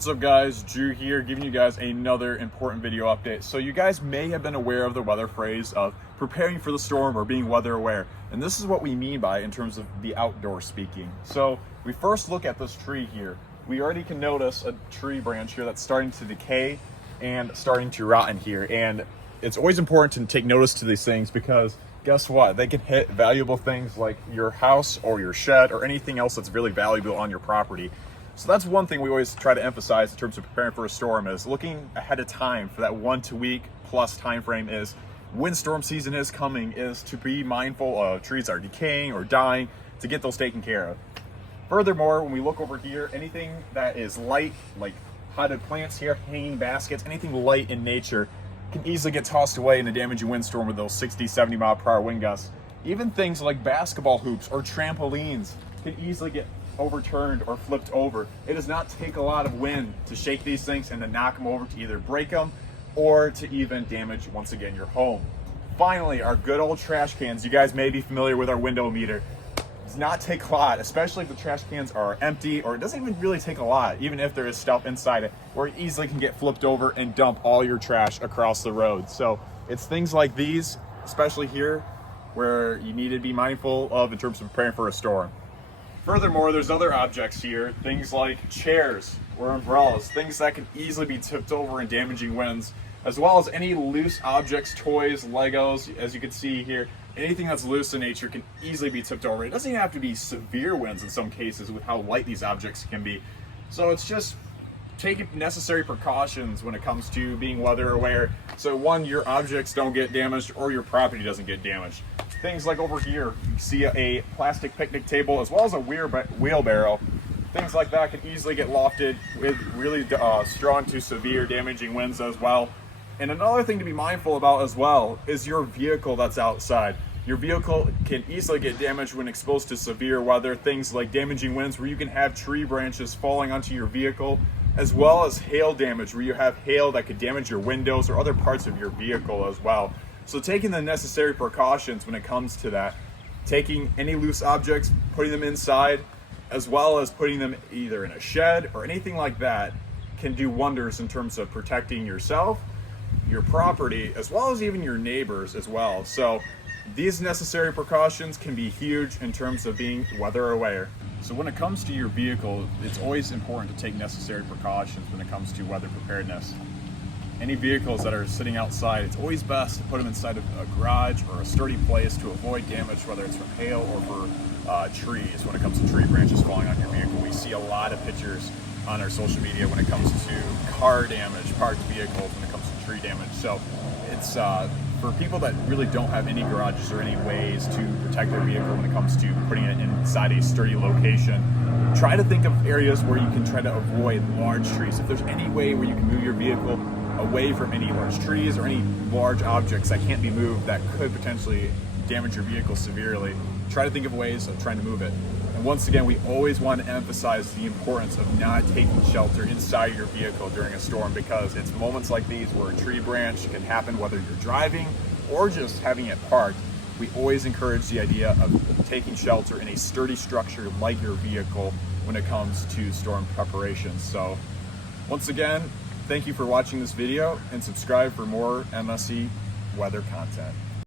What's up guys, Drew here, giving you guys another important video update. So you guys may have been aware of the weather phrase of preparing for the storm or being weather aware. And this is what we mean by in terms of the outdoor speaking. So we first look at this tree here. We already can notice a tree branch here that's starting to decay and starting to rot in here. And it's always important to take notice to these things because guess what? They can hit valuable things like your house or your shed or anything else that's really valuable on your property. So that's one thing we always try to emphasize in terms of preparing for a storm is looking ahead of time for that 1 to 2 week plus time frame is when storm season is coming is to be mindful of trees that are decaying or dying to get those taken care of. Furthermore, when we look over here, anything that is light, like potted plants here, hanging baskets, anything light in nature can easily get tossed away in a damaging windstorm with those 60, 70 mile per hour wind gusts. Even things like basketball hoops or trampolines can easily get overturned or flipped over. It does not take a lot of wind to shake these things and to knock them over, to either break them or to even damage, once again, your home. Finally, our good old trash cans. You guys may be familiar with our window meter. It does not take a lot, especially if the trash cans are empty, or it doesn't even really take a lot, even if there is stuff inside it, where it easily can get flipped over and dump all your trash across the road. So it's things like these, especially here, where you need to be mindful of in terms of preparing for a storm. Furthermore, there's other objects here, things like chairs or umbrellas, things that can easily be tipped over in damaging winds, as well as any loose objects, toys, Legos, as you can see here. Anything that's loose in nature can easily be tipped over. It doesn't even have to be severe winds in some cases with how light these objects can be. So it's just taking necessary precautions when it comes to being weather aware. So one, your objects don't get damaged or your property doesn't get damaged. Things like over here, you see a plastic picnic table as well as a wheelbarrow. Things like that can easily get lofted with really strong to severe damaging winds as well. And another thing to be mindful about as well is your vehicle that's outside. Your vehicle can easily get damaged when exposed to severe weather, things like damaging winds where you can have tree branches falling onto your vehicle, as well as hail damage where you have hail that could damage your windows or other parts of your vehicle as well. So taking the necessary precautions when it comes to that, taking any loose objects, putting them inside, as well as putting them either in a shed or anything like that can do wonders in terms of protecting yourself, your property, as well as even your neighbors as well. So these necessary precautions can be huge in terms of being weather aware. So when it comes to your vehicle, it's always important to take necessary precautions when it comes to weather preparedness. Any vehicles that are sitting outside, it's always best to put them inside of a garage or a sturdy place to avoid damage, whether it's from hail or for trees. When it comes to tree branches falling on your vehicle, we see a lot of pictures on our social media when it comes to car damage, parked vehicles, when it comes to tree damage. So it's for people that really don't have any garages or any ways to protect their vehicle when it comes to putting it inside a sturdy location. Try to think of areas where you can try to avoid large trees. If there's any way where you can move your vehicle away from any large trees or any large objects that can't be moved that could potentially damage your vehicle severely, try to think of ways of trying to move it. And once again, we always want to emphasize the importance of not taking shelter inside your vehicle during a storm, because it's moments like these where a tree branch can happen whether you're driving or just having it parked. We always encourage the idea of taking shelter in a sturdy structure like your vehicle when it comes to storm preparations. So once again, thank you for watching this video and subscribe for more MSE weather content.